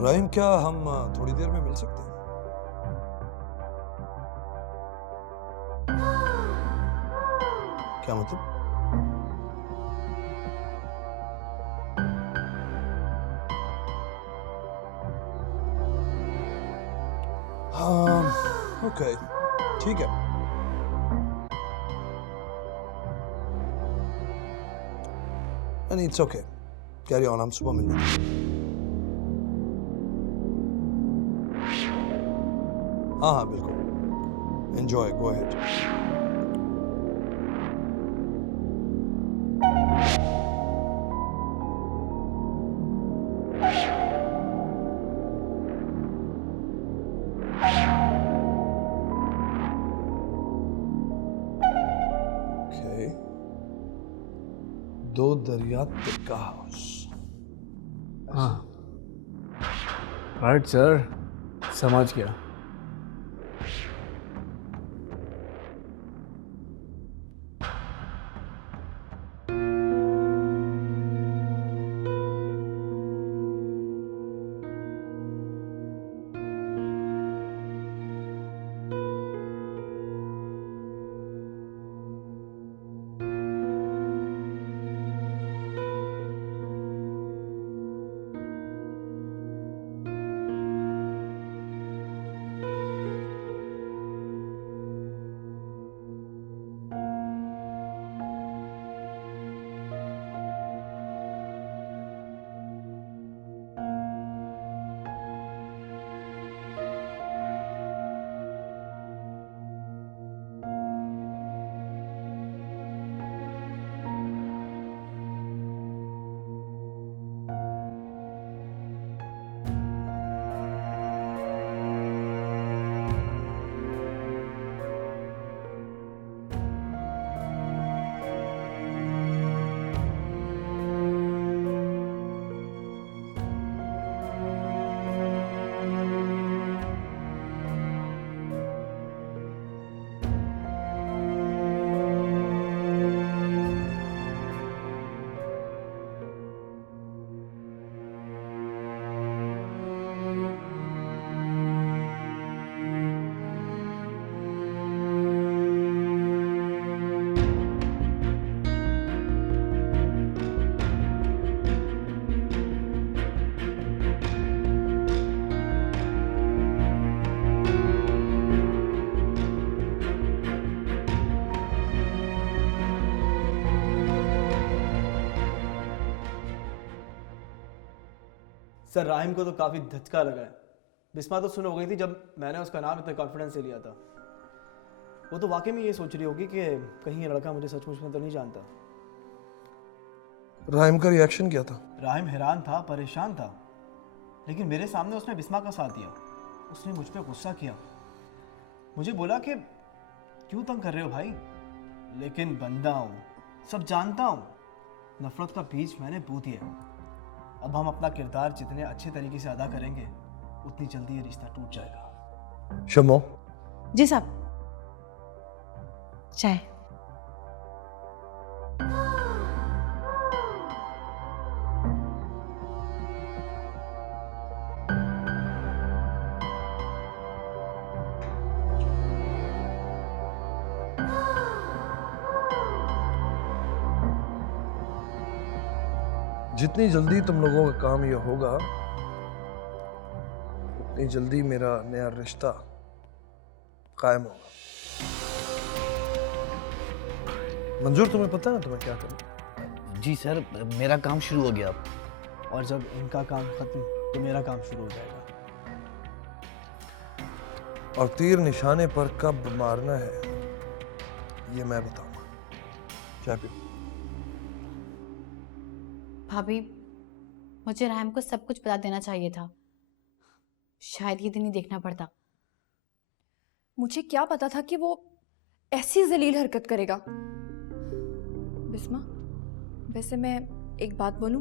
Rhyme, क्या हम थोड़ी देर में मिल सकते हैं? क्या मतलब? ओके, ठीक है। नहीं, इट्स ओके। कैरी ऑन, हम सुबह मिल लेंगे। हाँ हाँ, बिल्कुल। Enjoy, go ahead. ओके, दो दरिया तिक्का हाउस। हाँ राइट सर, समझ गया। सर राहिम को तो काफ़ी धचका लगा है। बिस्मा तो सुन हो गई थी जब मैंने उसका नाम इतने कॉन्फिडेंस से लिया था। वो तो वाकई में ये सोच रही होगी कि कहीं ये लड़का मुझे सचमुच में तो नहीं जानता। राइम का रिएक्शन क्या था? राहिम हैरान था, परेशान था, लेकिन मेरे सामने उसने बिस्मा का साथ दिया। उसने मुझ पर गुस्सा किया, मुझे बोला कि क्यों तंग कर रहे हो भाई, लेकिन बंदा हूँ, सब जानता हूँ। नफरत का बीज मैंने बो दिया। अब हम अपना किरदार जितने अच्छे तरीके से अदा करेंगे उतनी जल्दी ये रिश्ता टूट जाएगा। शमो, जी साहब, चाय। जितनी जल्दी तुम लोगों का काम ये होगा उतनी जल्दी मेरा नया रिश्ता कायम होगा। मंजूर, तुम्हें पता है ना तुम्हें क्या करना? जी सर, मेरा काम शुरू हो गया। और जब इनका काम खत्म तो मेरा काम शुरू हो जाएगा। और तीर निशाने पर कब मारना है ये मैं बताऊंगा। चाय पियो। भाभी, मुझे राहिम को सब कुछ बता देना चाहिए था। शायद ये दिन ही देखना पड़ता। मुझे क्या पता था कि वो ऐसी जलील हरकत करेगा। बिस्मा, वैसे मैं एक बात बोलूं?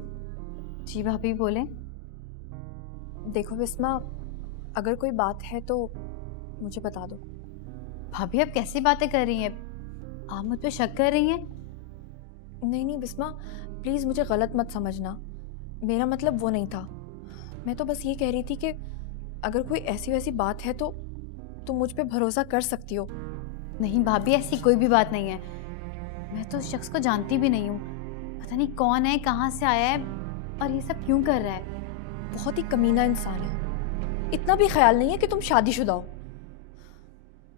जी भाभी, बोले। देखो बिस्मा, अगर कोई बात है तो मुझे बता दो। भाभी, आप कैसी बातें कर रही हैं? आप मुझ पे शक कर रही हैं? नहीं नहीं बिस्मा, प्लीज़ मुझे गलत मत समझना। मेरा मतलब वो नहीं था। मैं तो बस ये कह रही थी कि अगर कोई ऐसी वैसी बात है तो तुम मुझ पे भरोसा कर सकती हो। नहीं भाभी, ऐसी कोई भी बात नहीं है। मैं तो उस शख्स को जानती भी नहीं हूँ। पता नहीं कौन है, कहाँ से आया है और ये सब क्यों कर रहा है। बहुत ही कमीना इंसान है। इतना भी ख्याल नहीं है कि तुम शादीशुदा हो।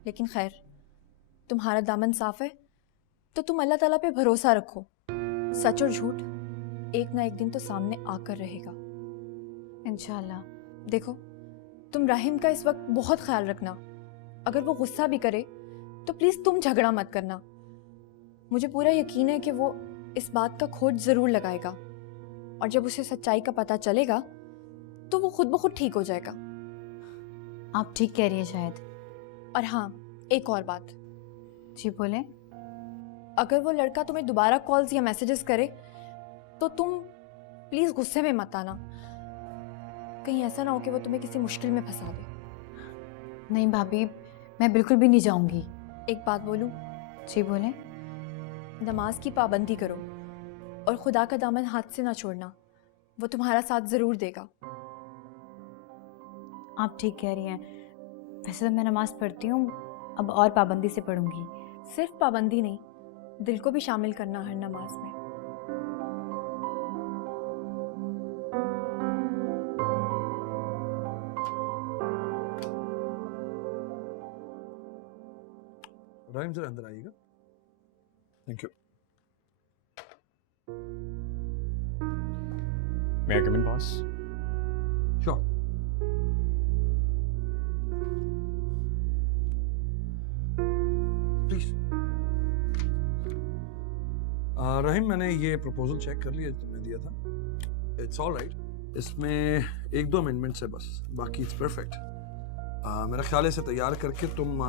लेकिन खैर, तुम्हारा दामन साफ है तो तुम अल्लाह ताला पे भरोसा रखो। सच और झूठ एक ना एक दिन तो सामने आकर रहेगा इंशाल्लाह। देखो, तुम राहिम का इस वक्त बहुत ख्याल रखना। अगर वो गुस्सा भी करे तो प्लीज तुम झगड़ा मत करना। मुझे पूरा यकीन है कि वो इस बात का खोज जरूर लगाएगा और जब उसे सच्चाई का पता चलेगा तो वो खुद ब खुद ठीक हो जाएगा। आप ठीक कह रही है शायद। और हाँ, एक और बात। जी बोले। अगर वो लड़का तुम्हें दोबारा कॉल्स या मैसेजेस करे तो तुम प्लीज गुस्से में मत आना। कहीं ऐसा ना हो कि वो तुम्हें किसी मुश्किल में फंसा दे। नहीं भाभी, मैं बिल्कुल भी नहीं जाऊंगी। एक बात बोलूं? जी बोले। नमाज की पाबंदी करो और खुदा का दामन हाथ से ना छोड़ना। वो तुम्हारा साथ जरूर देगा। आप ठीक कह रही हैं। वैसे तो मैं नमाज पढ़ती हूँ, अब और पाबंदी से पढ़ूंगी। सिर्फ पाबंदी नहीं, दिल को भी शामिल करना हर नमाज में। राहिम जरा अंदर आइएगा। Thank you. May I come in, boss? Sure. Please. Rahim, मैंने ये प्रपोजल चेक कर लिया जो तुमने दिया था। It's all right. इसमें एक दो अमेंडमेंट्स है बस, बाकी इट्स परफेक्ट। मेरा ख्याल है इसे तैयार करके तुम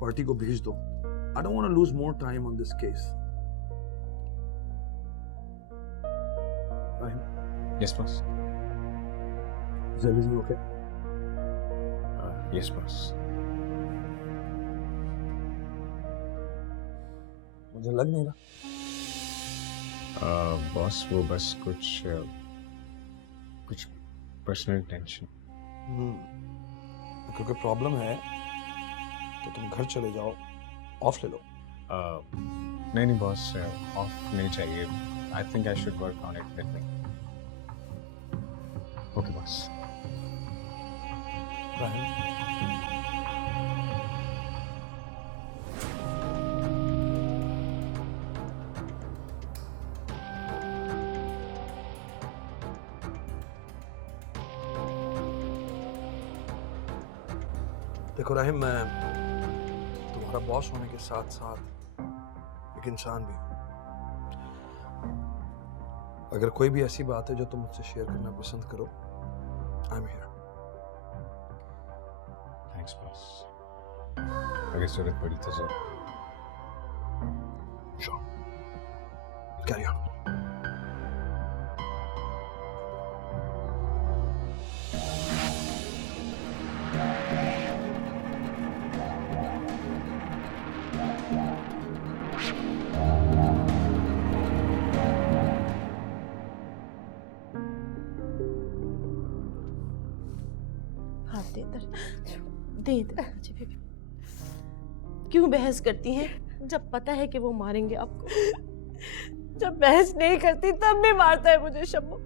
पार्टी को भेज दो। I don't want to lose more time on this case. Rahim, Yes, boss. is everything okay? Yes, boss. मुझे लग नहीं रहा। बॉस, वो बस कुछ पर्सनल टेंशन। क्योंकि प्रॉब्लम है तो तुम घर चले जाओ, ऑफ ले लो। नहीं बॉस, ऑफ नहीं चाहिए। I think I should work on it with me. Okay boss. देखो राहिम, मैं तुम्हारा बॉस होने के साथ साथ एक इंसान भी हूं। अगर कोई भी ऐसी बात है जो तुम मुझसे शेयर करना पसंद करो, I am here. Thanks boss. अगर जरूरत पड़ी तो जरूर। Sure, carry on. हाथ दे इधर, दे इधर मुझे बेबी। क्यों बहस करती हैं जब पता है कि वो मारेंगे आपको? जब बहस नहीं करती तब भी मारता है मुझे शम्मू।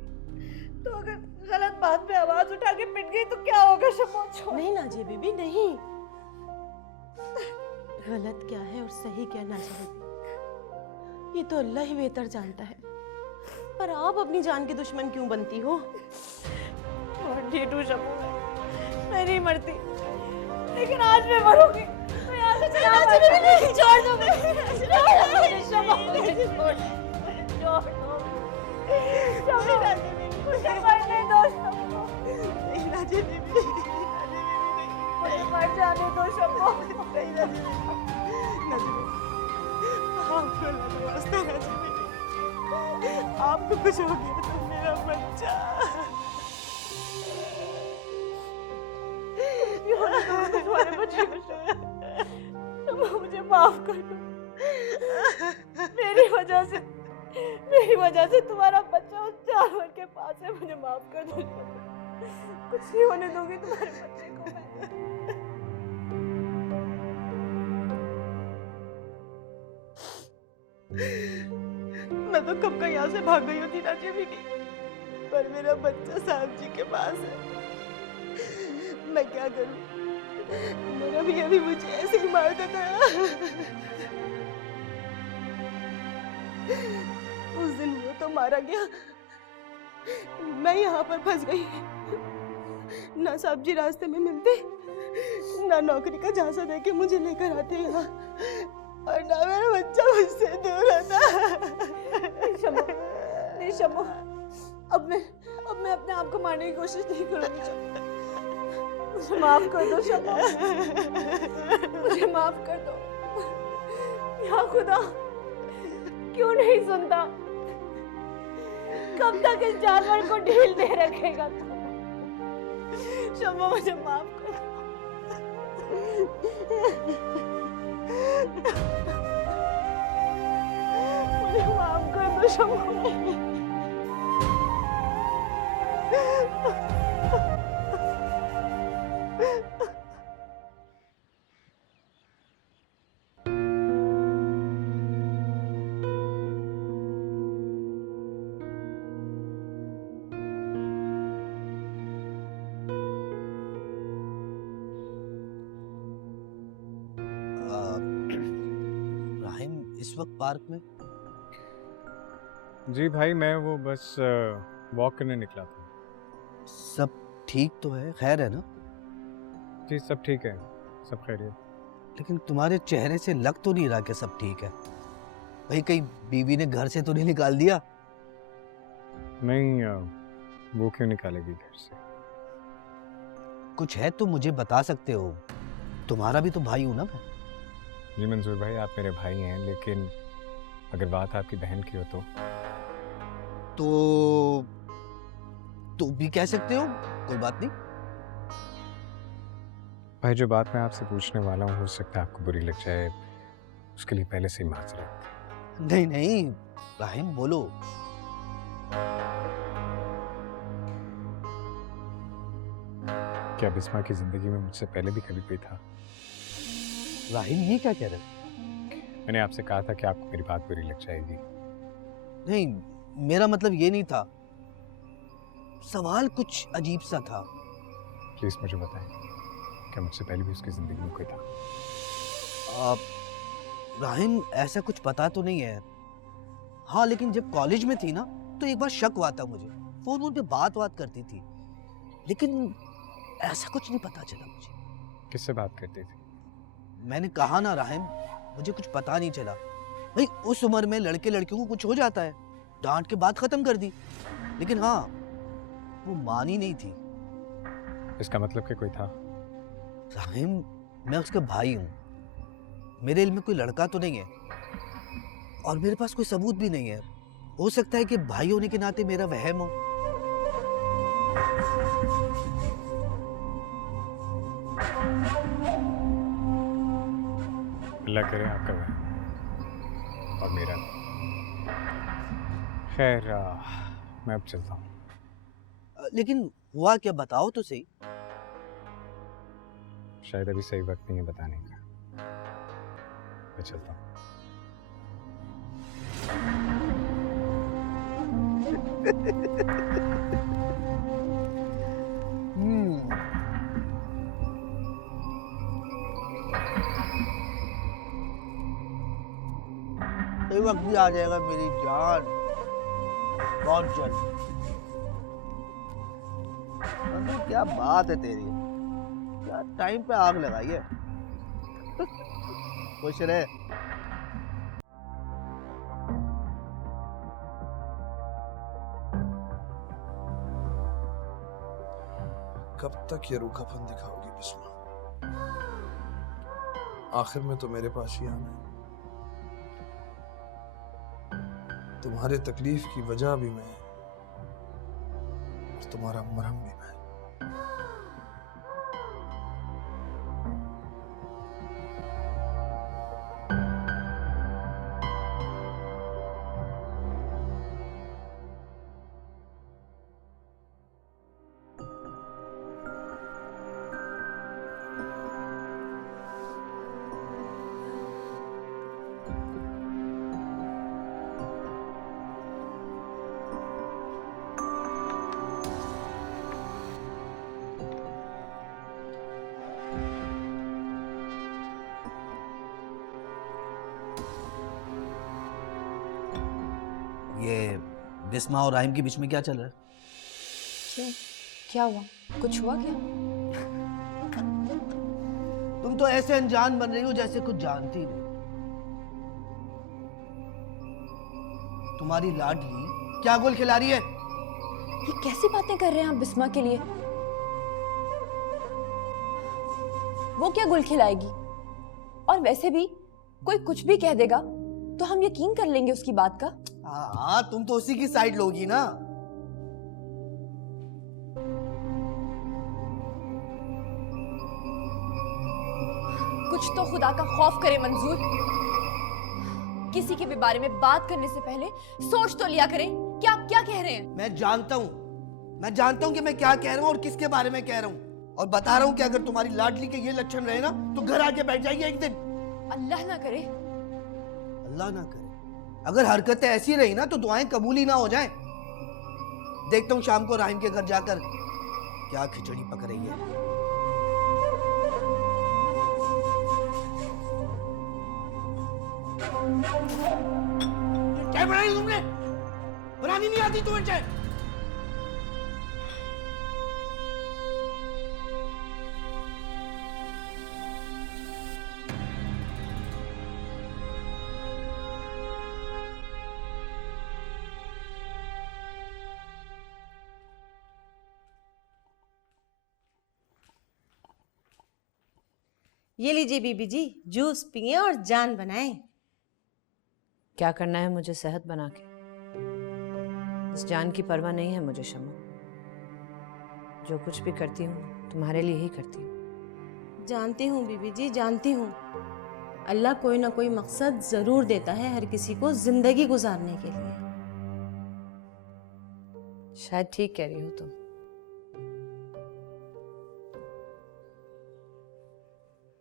तो अगर गलत बात पे आवाज उठा के पिट गई तो क्या होगा शम्मू? छोड़। नहीं नाजिया बेबी, नहीं। गलत क्या है और सही क्या नाजिया बेबी, ये तो अल्लाह ही बेहतर जानता है। पर आप अपनी जान की दुश्मन क्यों बनती हो? और ढीठू शम्मू, मैं नहीं मरती, लेकिन आज मैं मरूंगी। मैं यहाँ से चला जाऊंगी। छोड़ दो मुझे, शम्मू, छोड़ दो। मुझे मरने दो शम्मू। नहीं नाजिया बेबी, मुझे मर जाने दो शम्मू। नहीं नाजिया बेबी, नाजिया बेबी, आपको अल्लाह का वास्ता नाजिया बेबी, आपको कुछ हो गया तो मेरा बच्चा। तुम्हारे बच्चे को शम्मू, मुझे माफ कर दो। मेरी वजह से तुम्हारा बच्चा उस जानवर के पास है। मुझे माफ कर दो। कुछ नहीं होने दूंगी तुम्हारे बच्चे को मैं तो कब का यहाँ से भाग गई होती राजे भी नहीं, पर मेरा बच्चा साहब जी के पास है। मैं क्या करूं, मेरा भी अभी मुझे ऐसे ही मार देता है। उस दिन वो तो मारा गया, मैं यहाँ पर फंस गई। ना साहब जी रास्ते में मिलते, ना नौकरी का झांसा देके मुझे लेकर आते यहाँ, और ना मेरा बच्चा मुझसे दूर होता। शम्मो, अब मैं अपने आप को मारने की कोशिश नहीं करूंगी। मुझे माफ कर दो शम्मो, मुझे माफ कर दो। या खुदा, क्यों नहीं सुनता? कब तक इस जानवर को ढील दे रखेगा तू? शम्मो, मुझे माफ कर दो। मुझे माफ कर दो शम्मो। राहिम इस वक्त पार्क में? जी भाई, मैं वो बस वॉक करने निकला था। सब ठीक तो है, खैर है ना? जी सब ठीक है, सब खैरियत। लेकिन तुम्हारे चेहरे से लग तो नहीं रहा कि सब ठीक है। भाई कहीं बीवी ने घर से तो नहीं निकाल दिया? नहीं, वो क्यों निकालेगी घर से? कुछ है तो मुझे बता सकते हो, तुम्हारा भी तो भाई हूं ना मैं। जी मंजूर भाई, आप मेरे भाई हैं, लेकिन अगर बात आपकी बहन की हो तो भी कह सकते हो, कोई बात नहीं। भाई जो बात मैं आपसे पूछने वाला हूँ, हो सकता है आपको बुरी लग जाए, उसके लिए पहले से ही माजरत। नहीं नहीं राहिम, बोलो। क्या बिस्मा की जिंदगी में मुझसे पहले भी कभी कोई था? राहिम ये क्या कह रहे हो? मैंने आपसे कहा था कि आपको मेरी बात बुरी लग जाएगी। नहीं, मेरा मतलब ये नहीं था, सवाल कुछ अजीब सा था। प्लीज मुझे बताएं, क्या मुझसे पहले भी उसकी जिंदगी में कोई था? राहिम ऐसा कुछ पता तो नहीं है। हाँ, लेकिन जब कॉलेज में थी ना, तो एक बार शक हुआ था मुझे। फोन पे बात करती थी, लेकिन ऐसा कुछ नहीं पता चला मुझे। किससे बात करती थी? मैंने कहा ना राहिम, मुझे कुछ पता नहीं चला। भाई उस उम्र में लड़के लड़कियों को कुछ हो जाता है, डांट के बात खत्म कर दी। लेकिन हाँ, वो मानी नहीं थी। इसका मतलब कि कोई था? राहिम, मैं उसका भाई हूँ, मेरे इल्म में कोई लड़का तो नहीं है, और मेरे पास कोई सबूत भी नहीं है। हो सकता है कि भाई होने के नाते मेरा वहम हो। अल्लाह करे आपका वह और मेरा नहीं। खैर, मैं अब चलता हूँ। लेकिन हुआ क्या, बताओ तो सही। शायद अभी सही वक्त नहीं है बताने का, मैं चलता हूँ। सही वक्त भी आ जाएगा मेरी जान, बहुत जल्द। नंदू, क्या बात है तेरी, क्या टाइम पे आग लगाई है। खुश रहे। कब तक ये रूखापन दिखाओगी बिस्मा? आखिर में तो मेरे पास ही आना है। तुम्हारे तकलीफ की वजह भी मैं, और तुम्हारा मरहम भी मैं। बिस्मा और राहिम के बीच में क्या चल रहा है? क्यों? क्या हुआ? कुछ हुआ क्या? तुम तो ऐसे अनजान बन रही हो जैसे कुछ जानती ही नहीं। तुम्हारी लाडली क्या गोल खिला रही है? ये कैसी बातें कर रहे हैं आप बिस्मा के लिए? वो क्या गुल खिलाएगी? और वैसे भी कोई कुछ भी कह देगा तो हम यकीन कर लेंगे उसकी बात का। हाँ, तुम तो उसी की साइड लोगी ना। कुछ तो खुदा का खौफ करे मंजूर। किसी के भी बारे में बात करने से पहले सोच तो लिया करें कि आप क्या कह रहे हैं। मैं जानता हूँ कि मैं क्या कह रहा हूँ और किसके बारे में कह रहा हूँ, और बता रहा हूँ कि अगर तुम्हारी लाडली के ये लक्षण रहे ना तो घर आके बैठ जाएगी एक दिन। अल्लाह ना करे। अल्लाह ना करे। अगर हरकतें ऐसी रही ना तो दुआएं कबूल ही ना हो जाएं। देखता हूँ शाम को राहिम के घर जाकर क्या खिचड़ी पक रही है। चाय बनाई तुमने? बनानी नहीं आती तुम्हें चाय? ये लीजिए बीबी जी, जूस पिए और जान बनाएं। क्या करना है मुझे सेहत बना के? इस जान की परवाह नहीं है मुझे शमा। जो कुछ भी करती हूँ तुम्हारे लिए ही करती हूँ। जानती हूँ बीबी जी, जानती हूँ। अल्लाह कोई ना कोई मकसद जरूर देता है हर किसी को जिंदगी गुजारने के लिए। शायद ठीक कह रही हो तुम।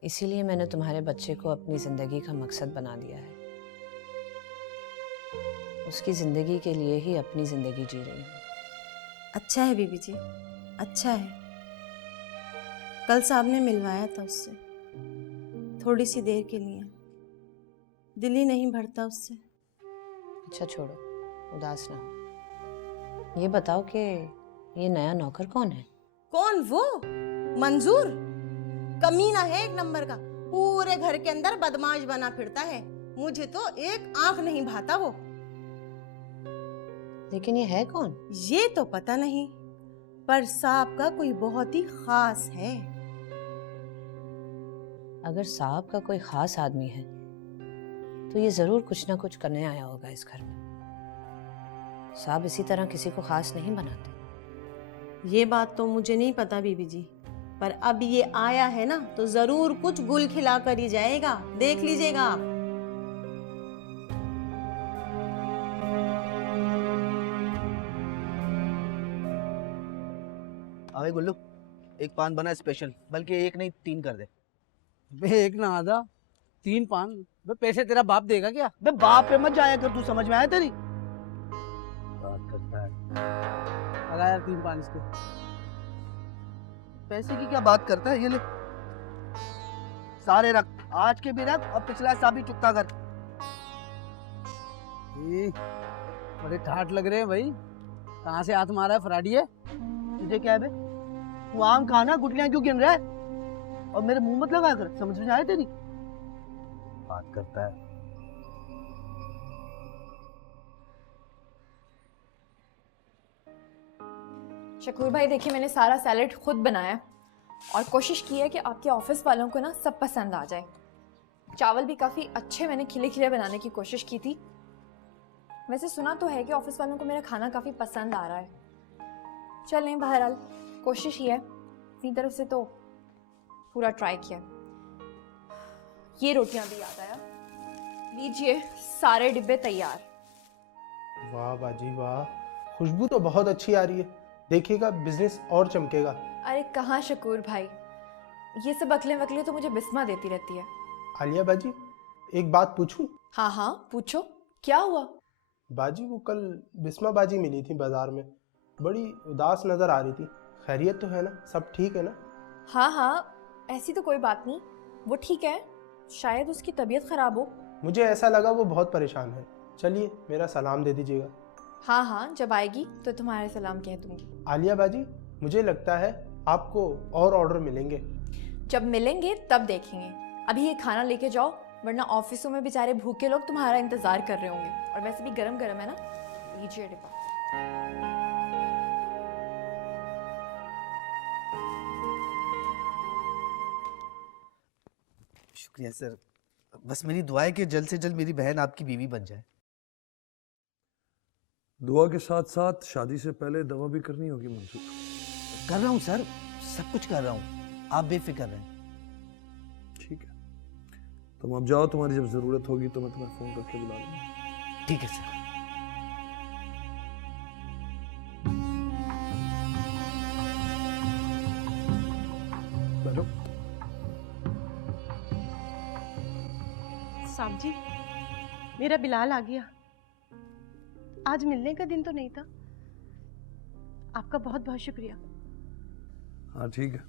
इसीलिए मैंने तुम्हारे बच्चे को अपनी जिंदगी का मकसद बना दिया है। उसकी जिंदगी के लिए ही अपनी जिंदगी जी रही हूँ। अच्छा है बीबी जी, अच्छा है। कल साहब ने मिलवाया था उससे, थोड़ी सी देर के लिए। दिल ही नहीं भरता उससे। अच्छा छोड़ो, उदास ना हो। ये बताओ कि ये नया नौकर कौन है? कौन? वो मंजूर। कमीना है एक नंबर का। पूरे घर के अंदर बदमाश बना फिरता है। मुझे तो एक आंख नहीं भाता वो। लेकिन ये है कौन? ये तो पता नहीं, पर साहब का कोई बहुत ही खास है। अगर साहब का कोई खास आदमी है तो ये जरूर कुछ ना कुछ करने आया होगा इस घर में। साहब इसी तरह किसी को खास नहीं बनाते। ये बात तो मुझे नहीं पता बीबी जी, पर अब ये आया है ना तो जरूर कुछ गुल खिला कर ही जाएगा, देख लीजिएगा आप। अबे गुल्लू, एक पान बना स्पेशल, बल्कि एक नहीं 3 कर दे। बे एक ना आधा 3 पान। बे पैसे तेरा बाप देगा क्या? बे बाप पे मत जाया कर, तू समझ में आया तेरी बात करता है। लगा यार 3 पान इसके। पैसे की क्या बात करता है? ये ले सारे रख, आज के भी रख और पिछला हिसाब भी चुकता कर। बड़े ठाठ लग रहे हैं भाई। कहाँ से हाथ मारा है फराडी है? तुझे क्या है बे? तू आम खाना, गुटलियां क्यों गिन रहा है? और मेरे मुंह मत लगा कर, समझ में आया तेरी बात करता है। शकूर भाई देखिए, मैंने सारा सैलेड खुद बनाया और कोशिश की है कि आपके ऑफिस वालों को ना सब पसंद आ जाए। चावल भी काफ़ी अच्छे मैंने खिले खिले बनाने की कोशिश की थी। वैसे सुना तो है कि ऑफिस वालों को मेरा खाना काफ़ी पसंद आ रहा है। चलें, बहरहाल कोशिश ही है, अपनी तरफ से तो पूरा ट्राई किया। ये रोटियां भी याद आया, लीजिए सारे डिब्बे तैयार। वाह बाजी वाह, खुशबू तो बहुत अच्छी आ रही है। देखिएगा बिजनेस और चमकेगा। अरे कहाँ शकूर भाई, ये सब अकले वकले तो मुझे बिस्मा देती रहती है। आलिया बाजी, एक बात पूछूं? हाँ हाँ पूछो, क्या हुआ? बाजी वो कल बिस्मा बाजी मिली थी बाजार में, बड़ी उदास नजर आ रही थी। खैरियत तो है ना? सब ठीक है ना? हाँ हाँ, ऐसी तो कोई बात नहीं, वो ठीक है। शायद उसकी तबीयत खराब हो। मुझे ऐसा लगा वो बहुत परेशान है। चलिए मेरा सलाम दे दीजिएगा। हाँ हाँ, जब आएगी तो तुम्हारे सलाम कह दूंगी। आलिया बाजी, मुझे लगता है आपको और ऑर्डर मिलेंगे। जब मिलेंगे तब देखेंगे। अभी ये खाना लेके जाओ, वरना ऑफिसों में बेचारे भूखे लोग तुम्हारा इंतजार कर रहे होंगे। और वैसे भी गरम गरम है ना, लीजिए डिब्बा। शुक्रिया सर। बस मेरी दुआ है कि जल्द से जल्द मेरी बहन आपकी बीवी बन जाए। दुआ के साथ साथ शादी से पहले दवा भी करनी होगी मंसूर। कर रहा हूँ सर, सब कुछ कर रहा हूँ, आप बेफिक्र रहें। ठीक है, तुम अब जाओ, तुम्हारी जब जरूरत होगी तो मैं तुम्हें फोन करके बुला लूंगा। ठीक है सर। बैठो। साहब जी, मेरा बिलाल आ गया। आज मिलने का दिन तो नहीं था। आपका बहुत बहुत शुक्रिया। हाँ ठीक है,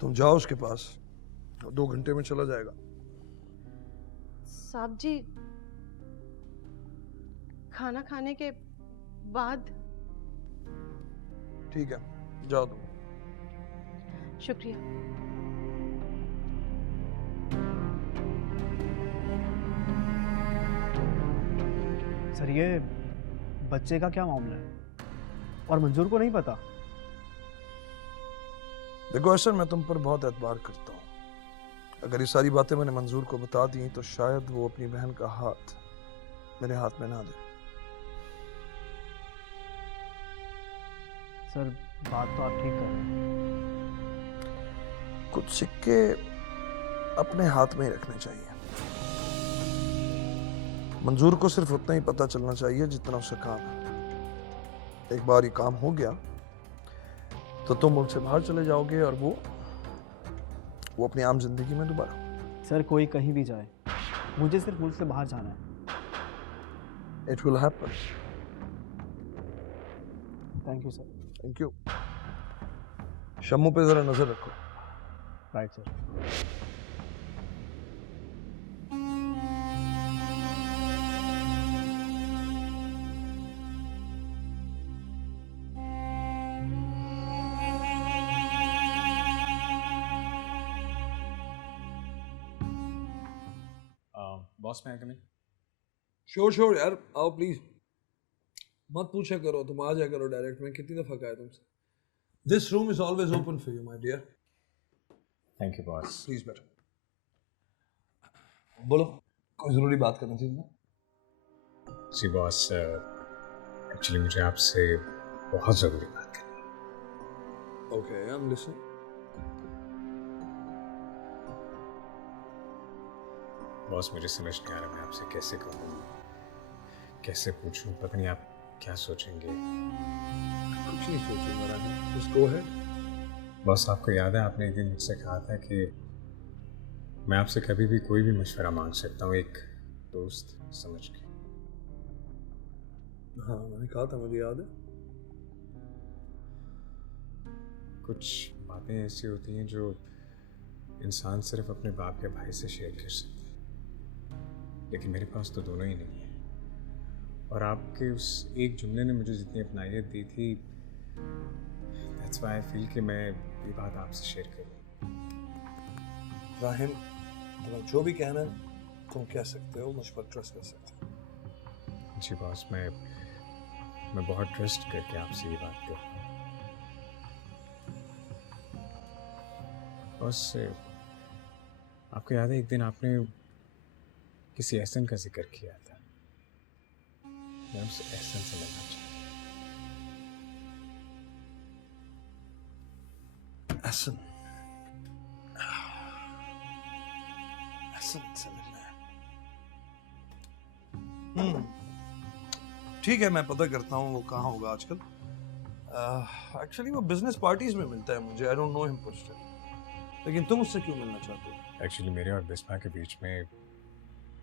तुम जाओ उसके पास, 2 घंटे में चला जाएगा। साहब जी, खाना खाने के बाद। ठीक है, जाओ तुम। शुक्रिया। सर, ये बच्चे का क्या मामला है और मंजूर को नहीं पता? देखो अहसन, मैं तुम पर बहुत एतबार करता हूँ। अगर ये सारी बातें मैंने मंजूर को बता दी तो शायद वो अपनी बहन का हाथ मेरे हाथ में ना दे। सर, बात तो आप ठीक कर रहे हैं। कुछ सिक्के अपने हाथ में ही रखने चाहिए। मंजूर को सिर्फ उतना ही पता चलना चाहिए जितना उसे काम है। एक बार ये काम हो गया तो तुम मुल्क से बाहर चले जाओगे और वो अपनी आम जिंदगी में दोबारा। सर, कोई कहीं भी जाए, मुझे सिर्फ मुल्क से बाहर जाना है। It will happen. Thank you sir. Thank you. Shammu पे जरा नजर रखो। Right sir. बॉस में कम इन। श्योर यार, आओ प्लीज। मत पूछा करो, तुम आ जाया करो डायरेक्ट। मैं कितनी दफा कहा है तुमसे। This room is always open for you my dear. Thank you boss. Please बैठो। बोलो, कोई जरूरी बात करनी थी ना? जी बॉस, एक्चुअली मुझे आपसे बहुत ज़रूरी बात करनी है। Okay, I am listening. Boss, मुझे समझ नहीं आ रहा मैं आपसे कैसे कहूँ, कैसे पूछूं। पता नहीं आप क्या सोचेंगे। कुछ नहीं सोचूंगा Rahil, just go ahead. Boss, आपको याद है आपने एक दिन मुझसे कहा था कि मैं आपसे कभी भी कोई भी मशवरा मांग सकता हूँ, एक दोस्त समझ के। हाँ, मैंने कहा था, मुझे याद है। कुछ बातें ऐसी होती हैं जो इंसान सिर्फ अपने बाप या भाई से शेयर कर सकता है, लेकिन मेरे पास तो दोनों ही नहीं है। और आपके उस एक जुमले ने मुझे जितनी अपनायत दी थी, दैट्स व्हाई आई फील कि मैं ये बात आपसे शेयर करूं। राहिम, तुम्हें जो भी कहना है तुम कह सकते हो, मुझ पर ट्रस्ट कर सकते हो। जी बॉस, मैं बहुत ट्रस्ट करके आपसे ये बात कर रहा हूँ। बॉस, आपको याद है एक दिन आपने किसी एहसन का जिक्र किया था। मैं उस एहसन से मिलना चाहता एहसन से मिलना है। ठीक है, मैं पता करता हूँ वो कहाँ होगा आजकल। एक्चुअली वो बिजनेस पार्टीज में मिलता है मुझे। I don't know him personally. लेकिन तुम उससे क्यों मिलना चाहते हो? एक्चुअली मेरे और बिस्मा के बीच में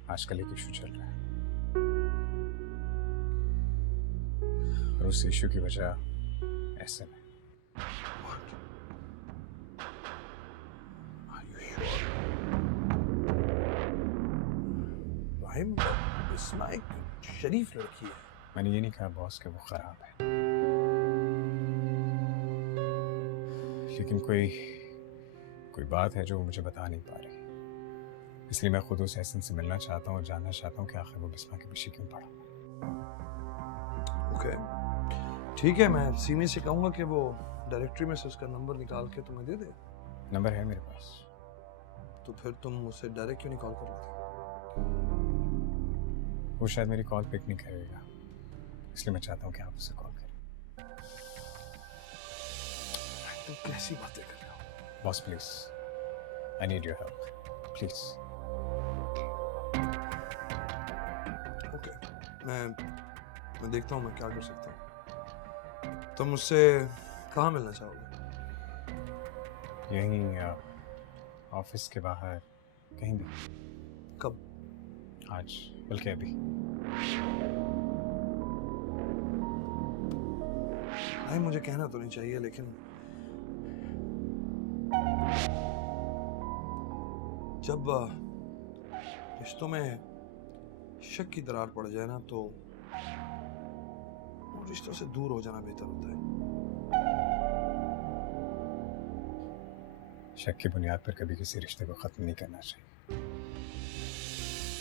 आजकल एक इशू चल रहा है, और उस इशू की वजह ऐसे में। राहिम, बिस्मा एक शरीफ लड़की है। मैंने ये नहीं कहा बॉस कि वो खराब है, लेकिन कोई बात है जो वो मुझे बता नहीं पा रही, इसलिए मैं खुद उस एहसन से मिलना चाहता हूँ और जानना चाहता हूँ कि आखिर वो बिस्मा के पीछे क्यों पड़ा। ओके ठीक है, मैं सीमी से कहूँगा कि वो डायरेक्टरी में से उसका नंबर निकाल के तुम्हें दे दे। नंबर है मेरे पास। तो फिर तुम उसे डायरेक्ट क्यों नहीं कॉल कर लेते? वो शायद मेरी कॉल पिक नहीं करेगा, इसलिए मैं चाहता हूँ कि आप उसे कॉल करें। तुम कैसी बातें कर रहे हो? Boss please, I need your help please. Okay, मैं देखता हूँ मैं क्या कर सकता हूँ। तुम मुझसे कहाँ मिलना चाहोगे? यहीं ऑफिस के बाहर कहीं भी। कब? आज, बल्कि अभी। भाई मुझे कहना तो नहीं चाहिए, लेकिन जब रिश्तों में शक की दरार पड़ जाए ना, तो वो रिश्तों से दूर हो जाना बेहतर होता है। शक की बुनियाद पर कभी किसी रिश्ते को खत्म नहीं करना चाहिए,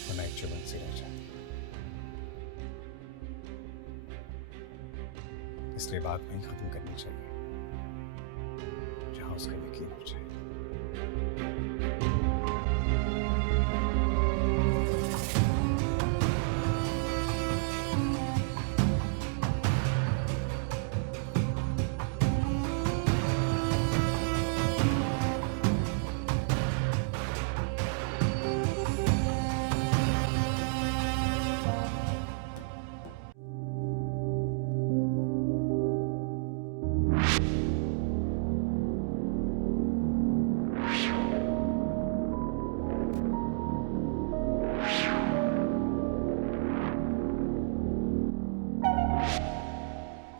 वरना एक चुभन सी रह जाती है। इसलिए बात नहीं खत्म करनी चाहिए जहां उसका यकीन हो जाए।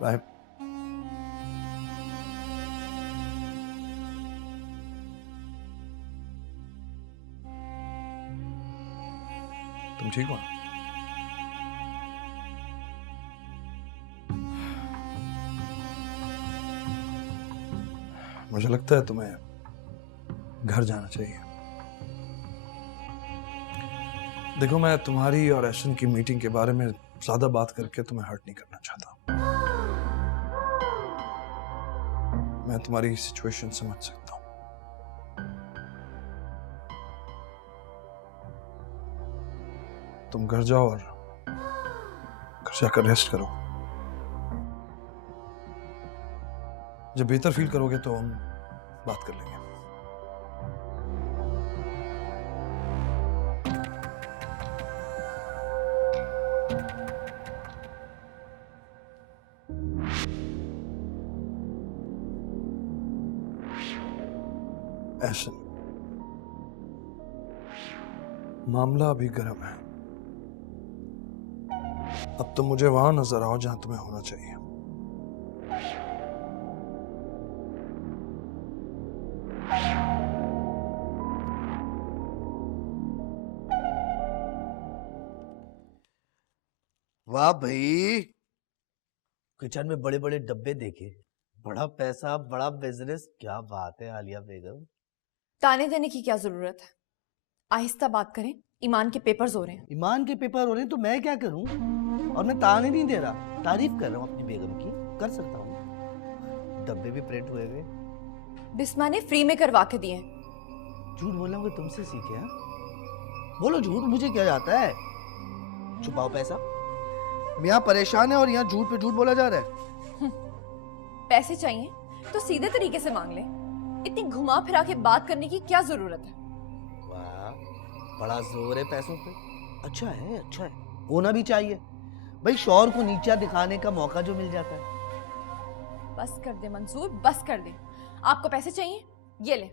राहिब, तुम ठीक हो? मुझे लगता है तुम्हें घर जाना चाहिए। देखो, मैं तुम्हारी और एशन की मीटिंग के बारे में ज्यादा बात करके तुम्हें हर्ट नहीं करना चाहता। मैं तुम्हारी सिचुएशन समझ सकता हूं। तुम घर जाओ और घर जाकर रेस्ट करो। जब बेहतर फील करोगे तो हम बात कर लेंगे। ऐसा मामला अभी गर्म है। अब तुम मुझे वहां नजर आओ जहां तुम्हें होना चाहिए। वाह भाई, किचन में बड़े बड़े डब्बे देखे, बड़ा पैसा, बड़ा बिजनेस। क्या बात है आलिया बेगम। ताने देने की क्या जरूरत है? आहिस्ता बात करें, ईमान के पेपर्स हो रहे हैं। ईमान के पेपर हो रहे हैं तो मैं क्या करूं? और मैं ताने नहीं दे रहा, तारीफ कर रहा हूं अपनी बेगम की। कर सकता हूं। डब्बे भी प्रिंट हुए हुए। बिस्मा ने फ्री में करवा के दिए हैं। झूठ बोलना वो तुमसे सीखे हैं? बोलो झूठ, मुझे क्या जाता है। छुपाओ पैसा। यहाँ परेशान है और यहाँ झूठ पे झूठ बोला जा रहा है। पैसे चाहिए तो सीधे तरीके से मांग ले। इतनी घुमा फिरा के बात करने की क्या जरूरत है? वाह, बड़ा जोर है पैसों पे। अच्छा है, अच्छा है, होना भी चाहिए भाई। शौहर को नीचा दिखाने का मौका जो मिल जाता है। बस कर दे मंसूर, बस कर दे। आपको पैसे चाहिए? ये ले।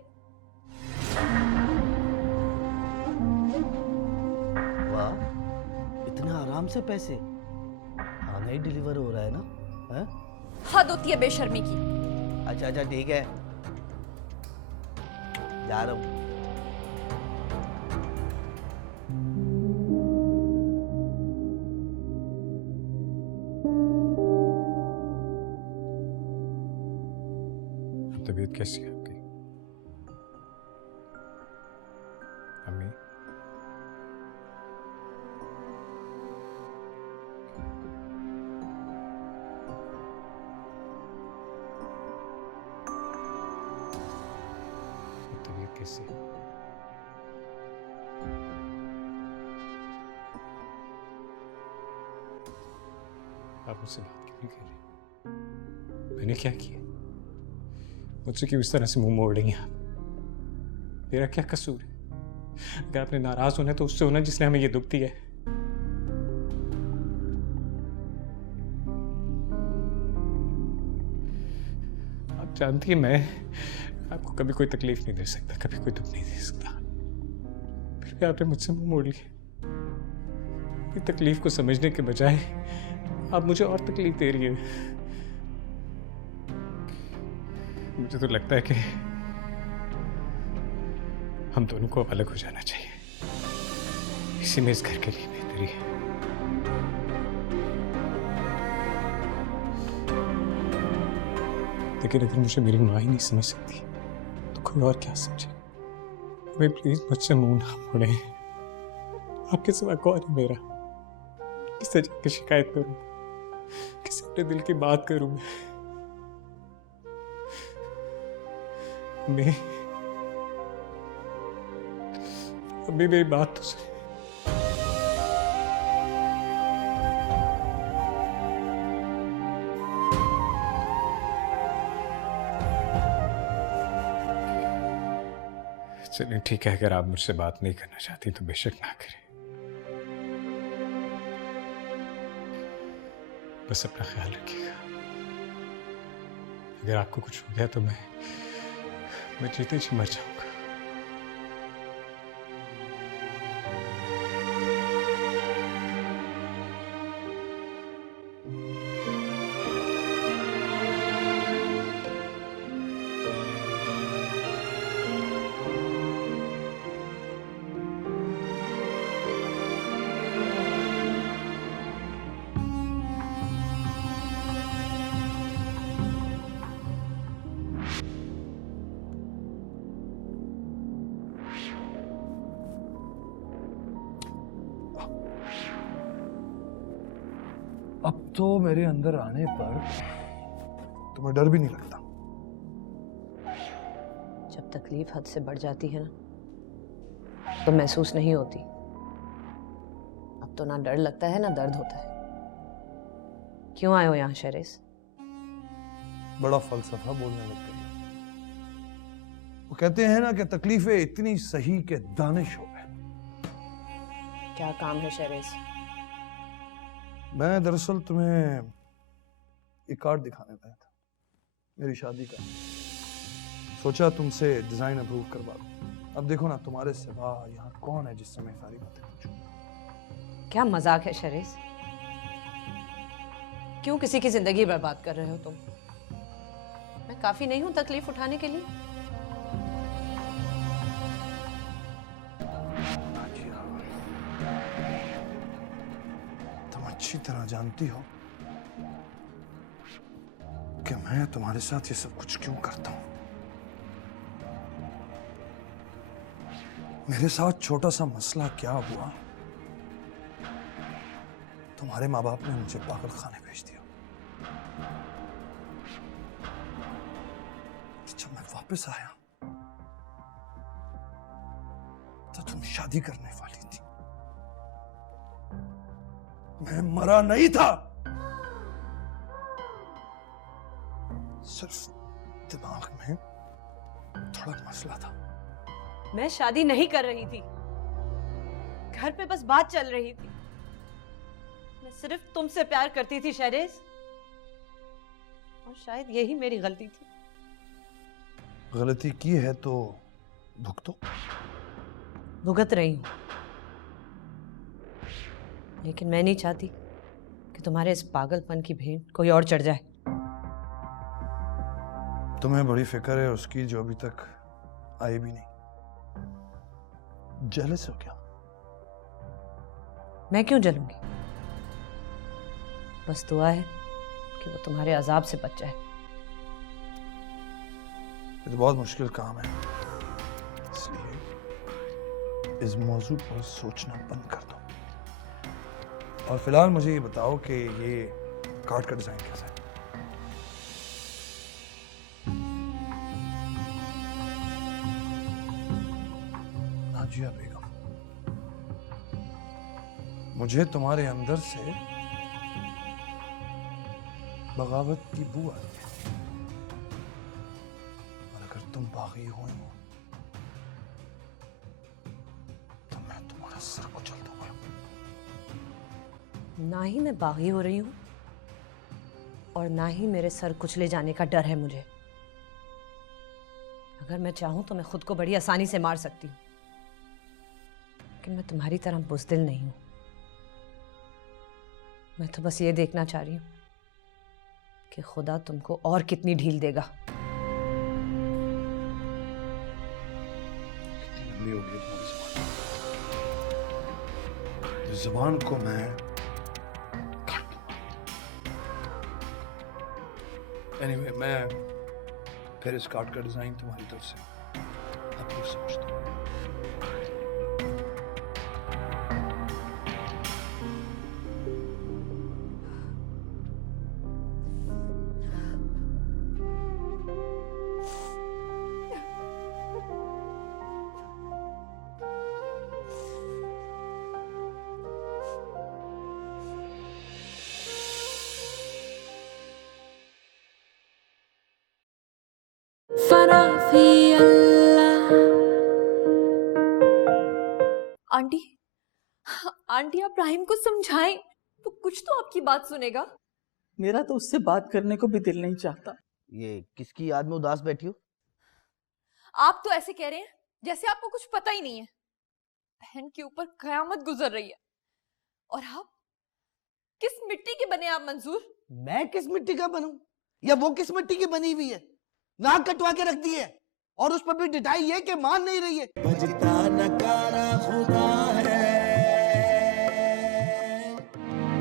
वाह, इतना आराम से पैसे। खाना ही डिलीवर हो रहा है ना? है? हद होती है बेशर्मी की। अच्छा अच्छा ठीक है, जा रहा हूं। तबीयत कैसी है आपकी? अम्मी? तबीयत कैसी है? आप मुझसे बात क्यों नहीं कर रही? मैंने क्या किया? मुझसे क्यों इस तरह से मुंह मोड़ रही हैं आप? मेरा क्या कसूर है? अगर आपने नाराज होना है तो उससे होना जिसने हमें ये दुख दिया है। आप जानती है मैं आपको कभी कोई तकलीफ नहीं दे सकता, कभी कोई दुख नहीं दे सकता, फिर भी आपने मुझसे मुंह मोड़ लिया। ये तकलीफ को समझने के बजाय आप मुझे और तकलीफ दे रही है। मुझे तो लगता है कि हम दोनों को अलग हो जाना चाहिए। इसी में इस घर के लिए बेहतरी है। लेकिन अगर मुझे मेरी माँ ही नहीं समझ सकती तो कोई और क्या समझे? मैं प्लीज मुझसे मुंह ना मोड़े। आपके सिवा कौन है मेरा? किससे जाके शिकायत करूं? किससे अपने दिल की बात करूं मैं? अभी मेरी बात तो सुन। चलिए ठीक है, अगर आप मुझसे बात नहीं करना चाहती तो बेशक ना करें। बस अपना ख्याल रखिएगा। अगर आपको कुछ हो गया तो मैं जीते जी मर जाऊंगा। अब तो मेरे अंदर आने पर तुम्हें डर भी नहीं लगता। जब तकलीफ हद से बढ़ जाती है ना तो महसूस नहीं होती। अब तो ना डर लगता है ना दर्द होता है। क्यों आए हो यहाँ शरीस? बड़ा फलसफा बोलने लग गई। वो कहते हैं ना कि तकलीफें इतनी सही के दानिश हो गए। क्या काम है शरीस? मैं दरअसल तुम्हें एक कार्ड दिखाने आया था, मेरी शादी का। सोचा तुमसे डिजाइन अप्रूव करवा दूं। अब देखो ना, तुम्हारे सिवा यहाँ कौन है जिससे मैं सारी बातें पूछूं? क्या मजाक है शरीस? क्यों किसी की जिंदगी बर्बाद कर रहे हो तुम? मैं काफी नहीं हूं तकलीफ उठाने के लिए? अच्छी तरह जानती हो कि मैं तुम्हारे साथ ये सब कुछ क्यों करता हूं। मेरे साथ छोटा सा मसला क्या हुआ, तुम्हारे माँ बाप ने मुझे पागल खाने भेज दिया। जब मैं वापस आया तो तुम शादी करने वाली थी। मैं मरा नहीं था, सिर्फ दिमाग में थोड़ा मसला था। मैं शादी नहीं कर रही थी, घर पे बस बात चल रही थी। मैं सिर्फ तुमसे प्यार करती थी शहरेज, और शायद यही मेरी गलती थी। गलती की है तो भुगतो। भुगत रही हूं, लेकिन मैं नहीं चाहती कि तुम्हारे इस पागलपन की भेंट कोई और चढ़ जाए। तुम्हें बड़ी फिक्र है उसकी जो अभी तक आई भी नहीं। जेलस हो क्या? मैं क्यों जलूंगी? बस दुआ है कि वो तुम्हारे अजाब से बच जाए। ये तो बहुत मुश्किल काम है, इसलिए इस मौजू पर सोचना बंद कर दो और फिलहाल मुझे ये बताओ कि ये कार्ड का डिजाइन कैसा है? नाजिया बेगम, मुझे तुम्हारे अंदर से बगावत की बू आती है और अगर तुम बागी हो तो मैं तुम्हारा सर कुचल दूंगा। ना ही मैं बागी हो रही हूं और ना ही मेरे सर कुचले जाने का डर है मुझे। अगर मैं चाहूं तो मैं खुद को बड़ी आसानी से मार सकती हूँ, लेकिन मैं तुम्हारी तरह बुज़दिल नहीं हूं। मैं तो बस ये देखना चाह रही हूं कि खुदा तुमको और कितनी ढील देगा। लंबी हो गई तुम्हारी जुबान, इस जुबान को मैं एनीवे मैं फिर इस कार्ड का डिजाइन तुम्हारी तरफ से अप्रूव समझता हूँ। आंटी, आंटी आप राहिम को समझाएं तो कुछ तो आपकी बात सुनेगा। मेरा तो उससे बात करने को भी दिल नहीं चाहता। ये किसकी याद में उदास बैठी हो? आप तो ऐसे कह रहे हैं जैसे आपको कुछ पता ही नहीं है। बहन के ऊपर कयामत गुजर रही है और आप किस मिट्टी के बने आप मंजूर? मैं किस मिट्टी का बनूं या वो किस मिट्टी की बनी हुई है? नाक कटवा के रख दी है और उस पर भी डिटाई है कि मान नहीं रही है।